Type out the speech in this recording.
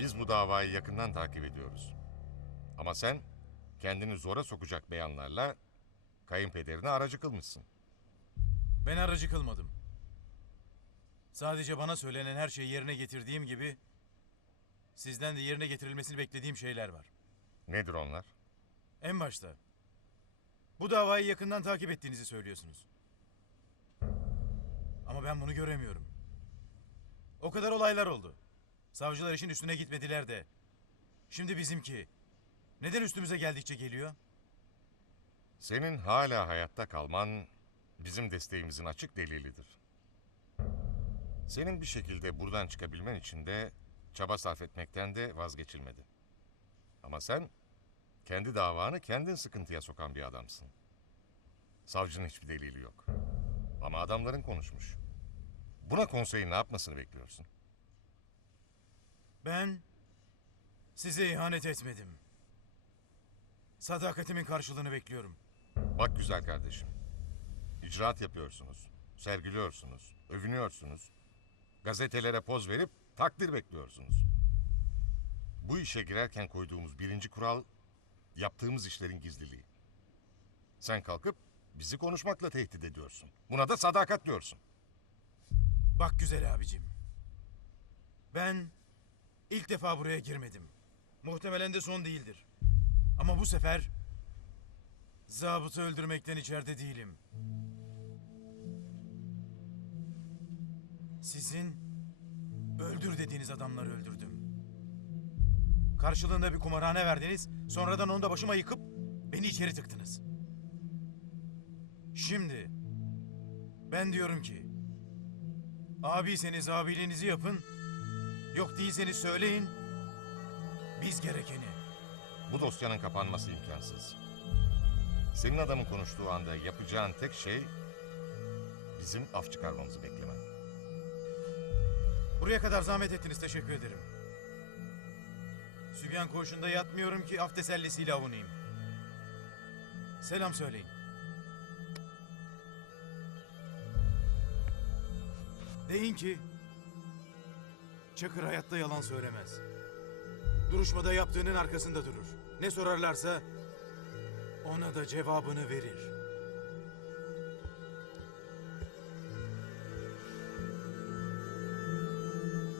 Biz bu davayı yakından takip ediyoruz. Ama sen kendini zora sokacak beyanlarla kayınpederine aracı kılmışsın. Ben aracı kılmadım. Sadece bana söylenen her şeyi yerine getirdiğim gibi sizden de yerine getirilmesini beklediğim şeyler var. Nedir onlar? En başta bu davayı yakından takip ettiğinizi söylüyorsunuz. Ama ben bunu göremiyorum. O kadar olaylar oldu. Savcılar işin üstüne gitmediler de. Şimdi bizimki neden üstümüze geldikçe geliyor? Senin hala hayatta kalman bizim desteğimizin açık delilidir. Senin bir şekilde buradan çıkabilmen için de çaba sarf etmekten de vazgeçilmedi. Ama sen kendi davanı kendin sıkıntıya sokan bir adamsın. Savcının hiçbir delili yok. Ama adamların konuşmuş. Buna konseyin ne yapmasını bekliyorsun? Ben size ihanet etmedim. Sadakatimin karşılığını bekliyorum. Bak güzel kardeşim. İcraat yapıyorsunuz, sergiliyorsunuz, övünüyorsunuz. Gazetelere poz verip takdir bekliyorsunuz. Bu işe girerken koyduğumuz birinci kural yaptığımız işlerin gizliliği. Sen kalkıp bizi konuşmakla tehdit ediyorsun. Buna da sadakat diyorsun. Bak güzel abicim. Ben ilk defa buraya girmedim. Muhtemelen de son değildir. Ama bu sefer zabıtı öldürmekten içeride değilim. Sizin öldür dediğiniz adamları öldürdüm. Karşılığında bir kumarhane verdiniz, sonradan onu da başıma yıkıp beni içeri tıktınız. Şimdi ben diyorum ki Abiyseniz abiliğinizi yapın. Yok değilseniz söyleyin. Biz gerekeni. Bu dosyanın kapanması imkansız. Senin adamın konuştuğu anda yapacağın tek şey bizim af çıkarmamızı beklemen. Buraya kadar zahmet ettiniz teşekkür ederim. Sübyan koğuşunda yatmıyorum ki af tesellisiyle avunayım. Selam söyleyin. Deyin ki Çakır hayatta yalan söylemez. Duruşmada yaptığının arkasında durur. Ne sorarlarsa ona da cevabını verir.